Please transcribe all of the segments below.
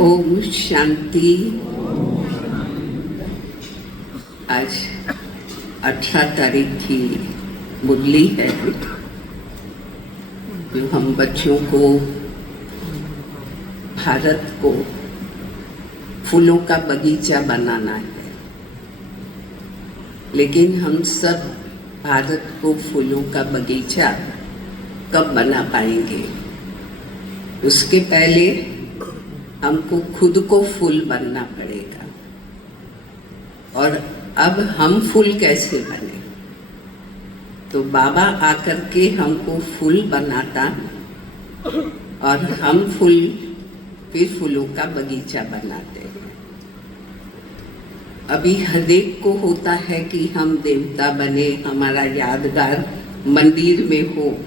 ओम शांति। आज 18 तारीख की मुरली है जो हम बच्चों को भारत को फूलों का बगीचा बनाना है। लेकिन हम सब भारत को फूलों का बगीचा कब बना पाएंगे? उसके पहले हमको खुद को फूल बनना पड़ेगा। और अब हम फूल कैसे बने? तो बाबा आकर के हमको फूल बनाता और हम फिर फूलों का बगीचा बनाते हैं। अभी हर एक को होता है कि हम देवता बने, हमारा यादगार मंदिर में हो,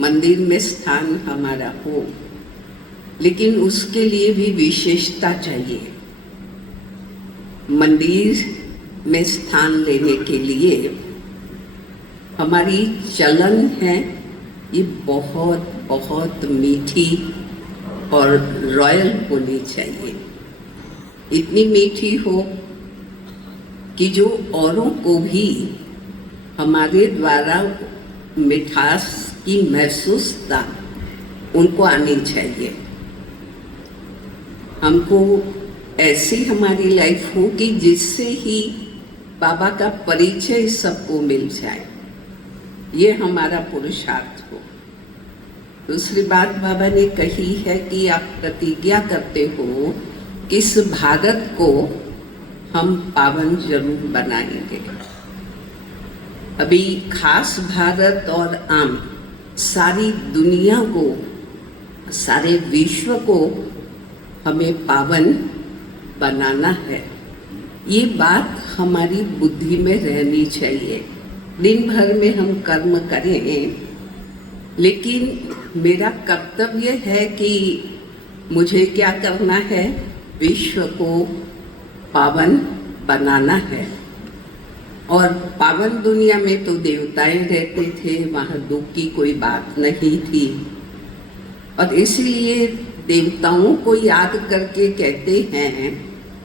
मंदिर में स्थान हमारा हो। लेकिन उसके लिए भी विशेषता चाहिए। मंदिर में स्थान लेने के लिए हमारी चलन है ये बहुत बहुत मीठी और रॉयल होनी चाहिए। इतनी मीठी हो कि जो औरों को भी हमारे द्वारा मिठास की महसूसता उनको आनी चाहिए। हमको ऐसी हमारी लाइफ हो कि जिससे ही बाबा का परिचय सबको मिल जाए, ये हमारा पुरुषार्थ हो। दूसरी बात बाबा ने कही है कि आप प्रतिज्ञा करते हो कि इस भारत को हम पावन जरूर बनाएंगे। अभी खास भारत और आम सारी दुनिया को, सारे विश्व को हमें पावन बनाना है। ये बात हमारी बुद्धि में रहनी चाहिए। दिन भर में हम कर्म करें, लेकिन मेरा कर्तव्य है कि मुझे क्या करना है? विश्व को पावन बनाना है। और पावन दुनिया में तो देवताएं रहते थे, वहाँ दुख की कोई बात नहीं थी। और इसलिए देवताओं को याद करके कहते हैं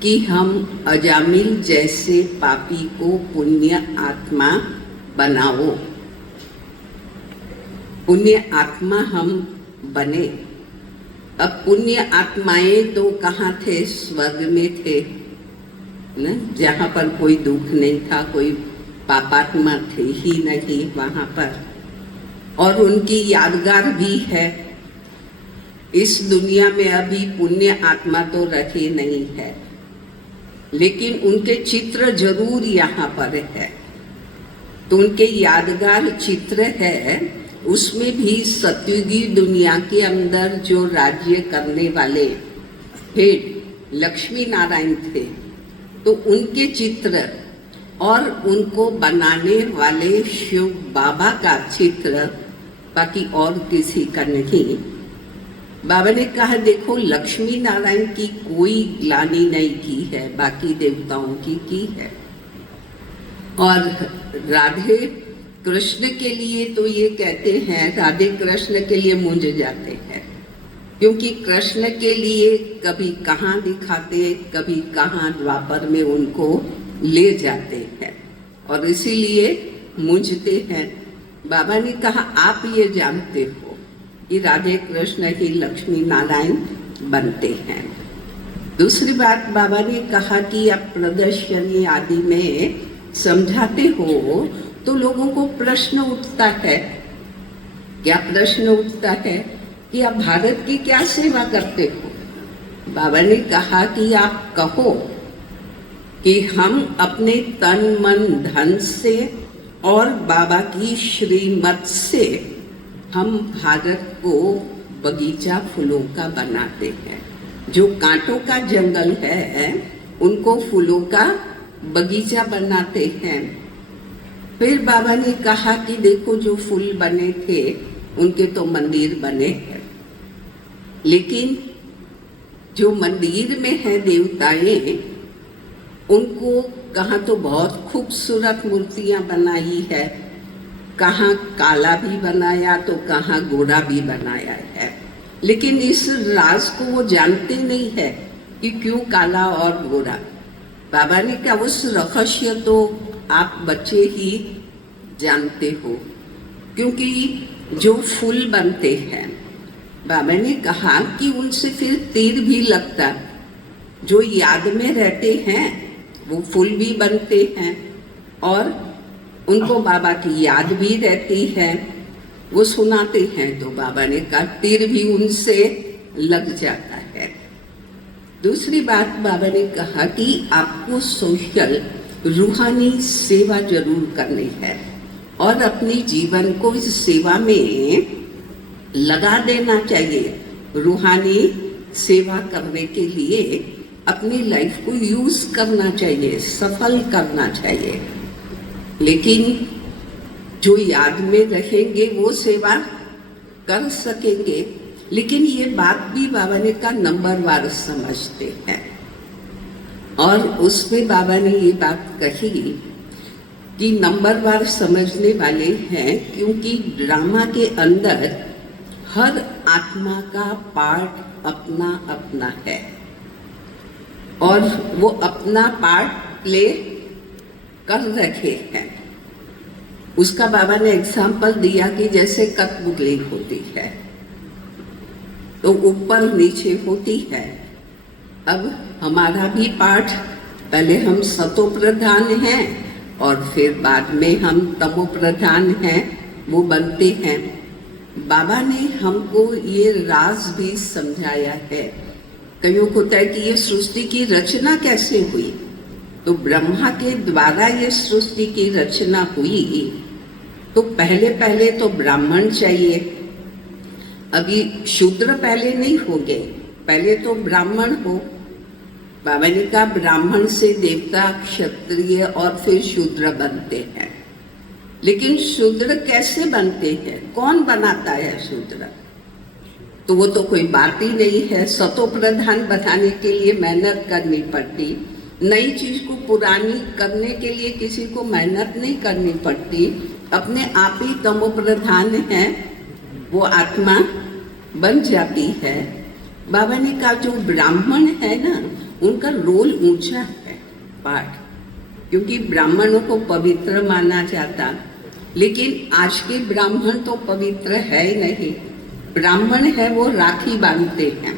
कि हम अजामिल जैसे पापी को पुण्य आत्मा बनाओ। पुण्य आत्मा हम बने। अब पुण्य आत्माएं तो कहाँ थे? स्वर्ग में थे न, जहाँ पर कोई दुख नहीं था, कोई पापात्मा थे ही नहीं वहाँ पर। और उनकी यादगार भी है। इस दुनिया में अभी पुण्य आत्मा तो रखे नहीं है, लेकिन उनके चित्र जरूर यहाँ पर है। तो उनके यादगार चित्र है। उसमें भी सतयुगी दुनिया के अंदर जो राज्य करने वाले हेड लक्ष्मी नारायण थे, तो उनके चित्र और उनको बनाने वाले शिव बाबा का चित्र, बाकी और किसी का नहीं। बाबा ने कहा देखो, लक्ष्मी नारायण की कोई ग्लानि नहीं की है, बाकी देवताओं की है। और राधे कृष्ण के लिए तो ये कहते हैं, राधे कृष्ण के लिए मूंझ जाते हैं, क्योंकि कृष्ण के लिए कभी कहाँ दिखाते, कभी कहाँ द्वापर में उनको ले जाते हैं, और इसीलिए मूंझते हैं। बाबा ने कहा आप ये जानते हो कि राधे कृष्ण ही लक्ष्मी नारायण बनते हैं। दूसरी बात बाबा ने कहा कि आप प्रदर्शनी आदि में समझाते हो तो लोगों को प्रश्न उठता है। क्या प्रश्न उठता है? कि आप भारत की क्या सेवा करते हो? बाबा ने कहा कि आप कहो कि हम अपने तन मन धन से और बाबा की श्रीमत से हम भारत को बगीचा फूलों का बनाते हैं। जो कांटों का जंगल है उनको फूलों का बगीचा बनाते हैं। फिर बाबा ने कहा कि देखो, जो फूल बने थे उनके तो मंदिर बने हैं, लेकिन जो मंदिर में है देवताएं, उनको कहाँ तो बहुत खूबसूरत मूर्तियां बनाई है, कहाँ काला भी बनाया तो कहाँ गोरा भी बनाया है। लेकिन इस राज को वो जानते नहीं है कि क्यों काला और गोरा। बाबा ने कहा उस रहस्य तो आप बच्चे ही जानते हो, क्योंकि जो फूल बनते हैं, बाबा ने कहा कि उनसे फिर तीर भी लगता, जो याद में रहते हैं वो फूल भी बनते हैं और उनको बाबा की याद भी रहती है, वो सुनाते हैं तो बाबा ने कहा तीर भी उनसे लग जाता है। दूसरी बात बाबा ने कहा कि आपको सोशल रूहानी सेवा जरूर करनी है और अपने जीवन को इस सेवा में लगा देना चाहिए। रूहानी सेवा करने के लिए अपनी लाइफ को यूज करना चाहिए, सफल करना चाहिए। लेकिन जो याद में रहेंगे वो सेवा कर सकेंगे। लेकिन ये बात भी बाबा ने का नंबरवार समझते हैं और उसमें बाबा ने ये बात कही कि नंबरवार समझने वाले हैं, क्योंकि ड्रामा के अंदर हर आत्मा का पार्ट अपना अपना है और वो अपना पार्ट प्ले कर रखे हैं। उसका बाबा ने एग्जाम्पल दिया कि जैसे कठपुतली होती है तो ऊपर नीचे होती है। अब हमारा भी पार्ट, पहले हम सतो प्रधान हैं और फिर बाद में हम तमो प्रधान हैं, वो बनते हैं। बाबा ने हमको ये राज भी समझाया है। कईयों को होता है कि ये सृष्टि की रचना कैसे हुई, तो ब्रह्मा के द्वारा ये सृष्टि की रचना हुई। तो पहले तो ब्राह्मण चाहिए। अभी शूद्र पहले नहीं होंगे, पहले तो ब्राह्मण हो। बाबा ने कहा ब्राह्मण से देवता, क्षत्रिय और फिर शूद्र बनते हैं। लेकिन शूद्र कैसे बनते हैं, कौन बनाता है शूद्र? तो वो तो कोई बात ही नहीं है। सतो प्रधान बनाने के लिए मेहनत करनी पड़ती, नई चीज को पुरानी करने के लिए किसी को मेहनत नहीं करनी पड़ती, अपने आप ही तमो प्रधान है, वो आत्मा बन जाती है। बाबा ने कहा जो ब्राह्मण है ना, उनका रोल ऊंचा है पाठ, क्योंकि ब्राह्मणों को पवित्र माना जाता। लेकिन आज के ब्राह्मण तो पवित्र है ही नहीं। ब्राह्मण है वो राखी बांधते हैं।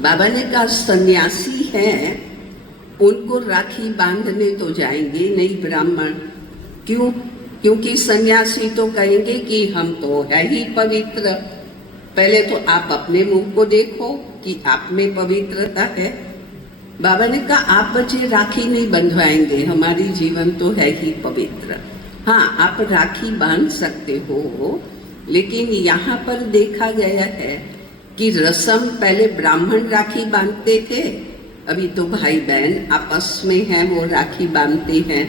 बाबा ने कहा सन्यासी है, उनको राखी बांधने तो जाएंगे नहीं ब्राह्मण। क्यों? क्योंकि सन्यासी तो कहेंगे कि हम तो है ही पवित्र। पहले तो आप अपने मुंह को देखो कि आप में पवित्रता है। बाबा ने कहा आप बच्चे राखी नहीं बंधवाएंगे, हमारी जीवन तो है ही पवित्र। हाँ, आप राखी बांध सकते हो, लेकिन यहाँ पर देखा गया है कि रस्म पहले ब्राह्मण राखी बांधते थे, अभी तो भाई बहन आपस में हैं वो राखी बांधते हैं।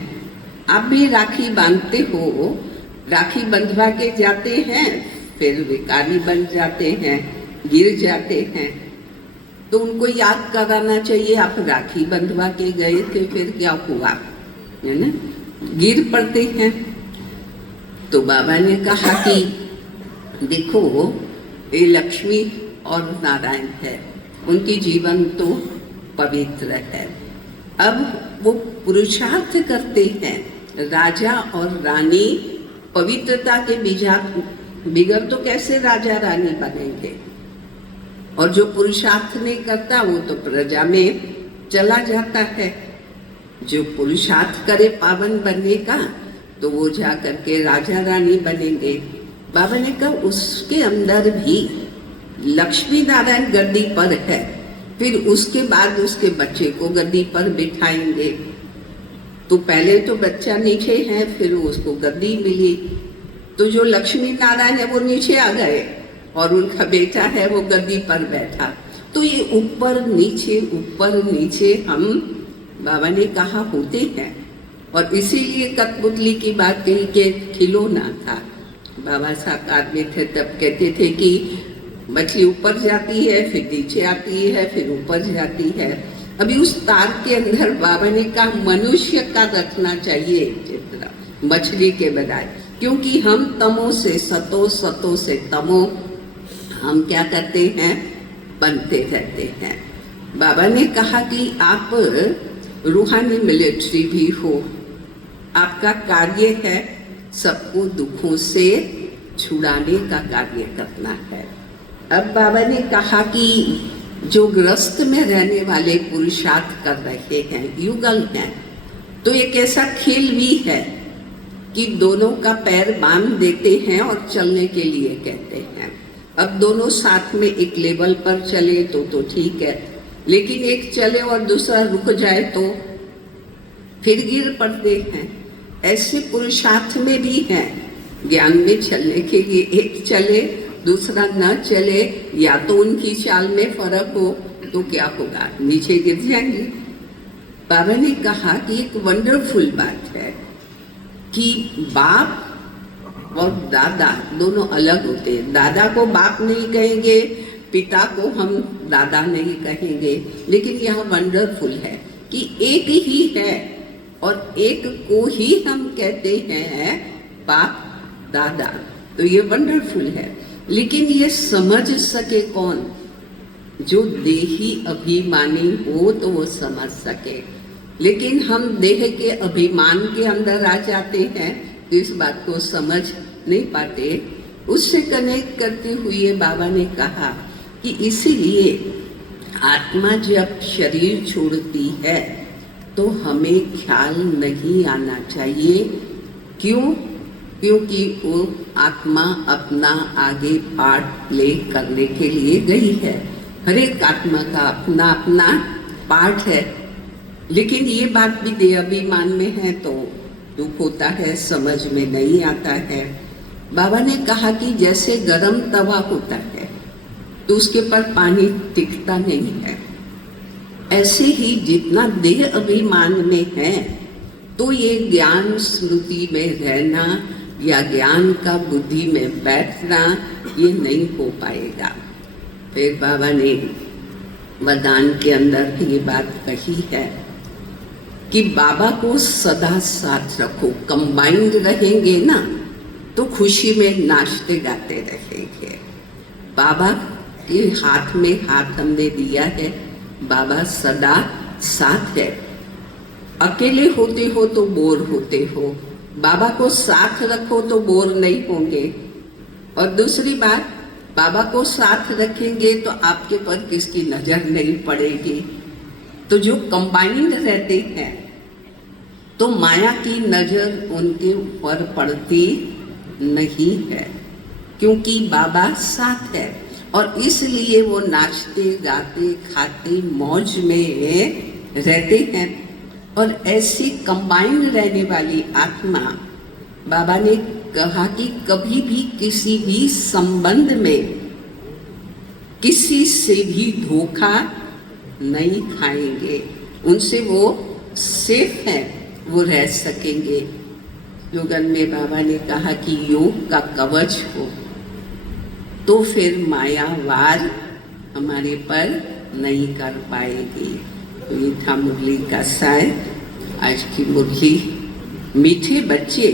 आप भी राखी बांधते हो, राखी बंधवा के जाते हैं, फिर विकारी बन जाते हैं, गिर जाते हैं, तो उनको याद कराना चाहिए आप राखी बंधवा के गए थे, फिर क्या हुआ, है ना, गिर पड़ते हैं। तो बाबा ने कहा कि देखो ये लक्ष्मी और नारायण है, उनकी जीवन तो पवित्र है। अब वो पुरुषार्थ करते हैं, राजा और रानी पवित्रता के बिगड़ तो कैसे राजा रानी बनेंगे। और जो पुरुषार्थ नहीं करता वो तो प्रजा में चला जाता है। जो पुरुषार्थ करे पावन बनने का, तो वो जा करके राजा रानी बनेंगे। बाबा ने कहा उसके अंदर भी लक्ष्मी नारायण गद्दी पर है, फिर उसके बाद उसके बच्चे को गद्दी पर बिठाएंगे। तो पहले तो बच्चा नीचे है, फिर उसको गद्दी मिली, तो जो लक्ष्मी नारायण है वो नीचे आ गए और उनका बेटा है वो गद्दी पर बैठा। तो ये ऊपर नीचे हम बाबा ने कहा होते हैं। और इसीलिए कठपुतली की बात कही कि खिलौना था। बाबा साकार में थे तब कहते थे कि मछली ऊपर जाती है, फिर नीचे आती है, फिर ऊपर जाती है। अभी उस तार के अंदर बाबा ने कहा मनुष्य का रखना चाहिए चित्र, मछली के बजाय, क्योंकि हम तमो से सतो, सतो से तमो हम क्या करते हैं, बनते रहते हैं। बाबा ने कहा कि आप रूहानी मिलिट्री भी हो, आपका कार्य है सबको दुखों से छुड़ाने का कार्य करना है। अब बाबा ने कहा कि जो ग्रस्त में रहने वाले पुरुषार्थ कर रहे हैं, युगल हैं, तो एक ऐसा खेल भी है कि दोनों का पैर बांध देते हैं और चलने के लिए कहते हैं। अब दोनों साथ में एक लेवल पर चले तो ठीक है, लेकिन एक चले और दूसरा रुक जाए तो फिर गिर पड़ते हैं। ऐसे पुरुषार्थ में भी हैं, ज्ञान में चलने के लिए एक चले दूसरा न चले, या तो उनकी चाल में फर्क हो तो क्या होगा, नीचे गिर जाएंगे। बाबा ने कहा कि एक वंडरफुल बात है कि बाप और दादा दोनों अलग होते हैं। दादा को बाप नहीं कहेंगे, पिता को हम दादा नहीं कहेंगे, लेकिन यह वंडरफुल है कि एक ही है और एक को ही हम कहते हैं बाप दादा। तो ये वंडरफुल है, लेकिन ये समझ सके कौन? जो देही अभिमानी हो तो वो समझ सके, लेकिन हम देह के अभिमान के अंदर आ जाते हैं तो इस बात को समझ नहीं पाते। उससे कनेक्ट करते हुए बाबा ने कहा कि इसीलिए आत्मा जब शरीर छोड़ती है तो हमें ख्याल नहीं आना चाहिए। क्यों? क्योंकि वो आत्मा अपना आगे पार्ट प्ले करने के लिए गई है। हर एक आत्मा का अपना अपना पार्ट है, लेकिन ये बात भी देह अभिमान में है तो दुख होता है, समझ में नहीं आता है। बाबा ने कहा कि जैसे गरम तवा होता है तो उसके पर पानी टिकता नहीं है, ऐसे ही जितना देह अभिमान में है तो ये ज्ञान स्मृति में रहना या ज्ञान का बुद्धि में बैठना ये नहीं हो पाएगा। फिर बाबा ने वरदान के अंदर ये बात कही है कि बाबा को सदा साथ रखो। कंबाइंड रहेंगे ना तो खुशी में नाचते गाते रहेंगे। बाबा के हाथ में हाथ हमने दिया है, बाबा सदा साथ है। अकेले होते हो तो बोर होते हो, बाबा को साथ रखो तो बोर नहीं होंगे। और दूसरी बात, बाबा को साथ रखेंगे तो आपके पर किसकी नजर नहीं पड़ेगी। तो जो कंबाइंड रहते हैं तो माया की नजर उनके ऊपर पड़ती नहीं है, क्योंकि बाबा साथ है। और इसलिए वो नाचते गाते खाते मौज में रहते हैं। और ऐसी कंबाइंड रहने वाली आत्मा, बाबा ने कहा कि कभी भी किसी भी संबंध में किसी से भी धोखा नहीं खाएंगे, उनसे वो सेफ है, वो रह सकेंगे। योगन में बाबा ने कहा कि योग का कवच हो तो फिर माया वार हमारे पर नहीं कर पाएगी। तो ये था मुरली का सार। आज की मुरली मीठे बच्चे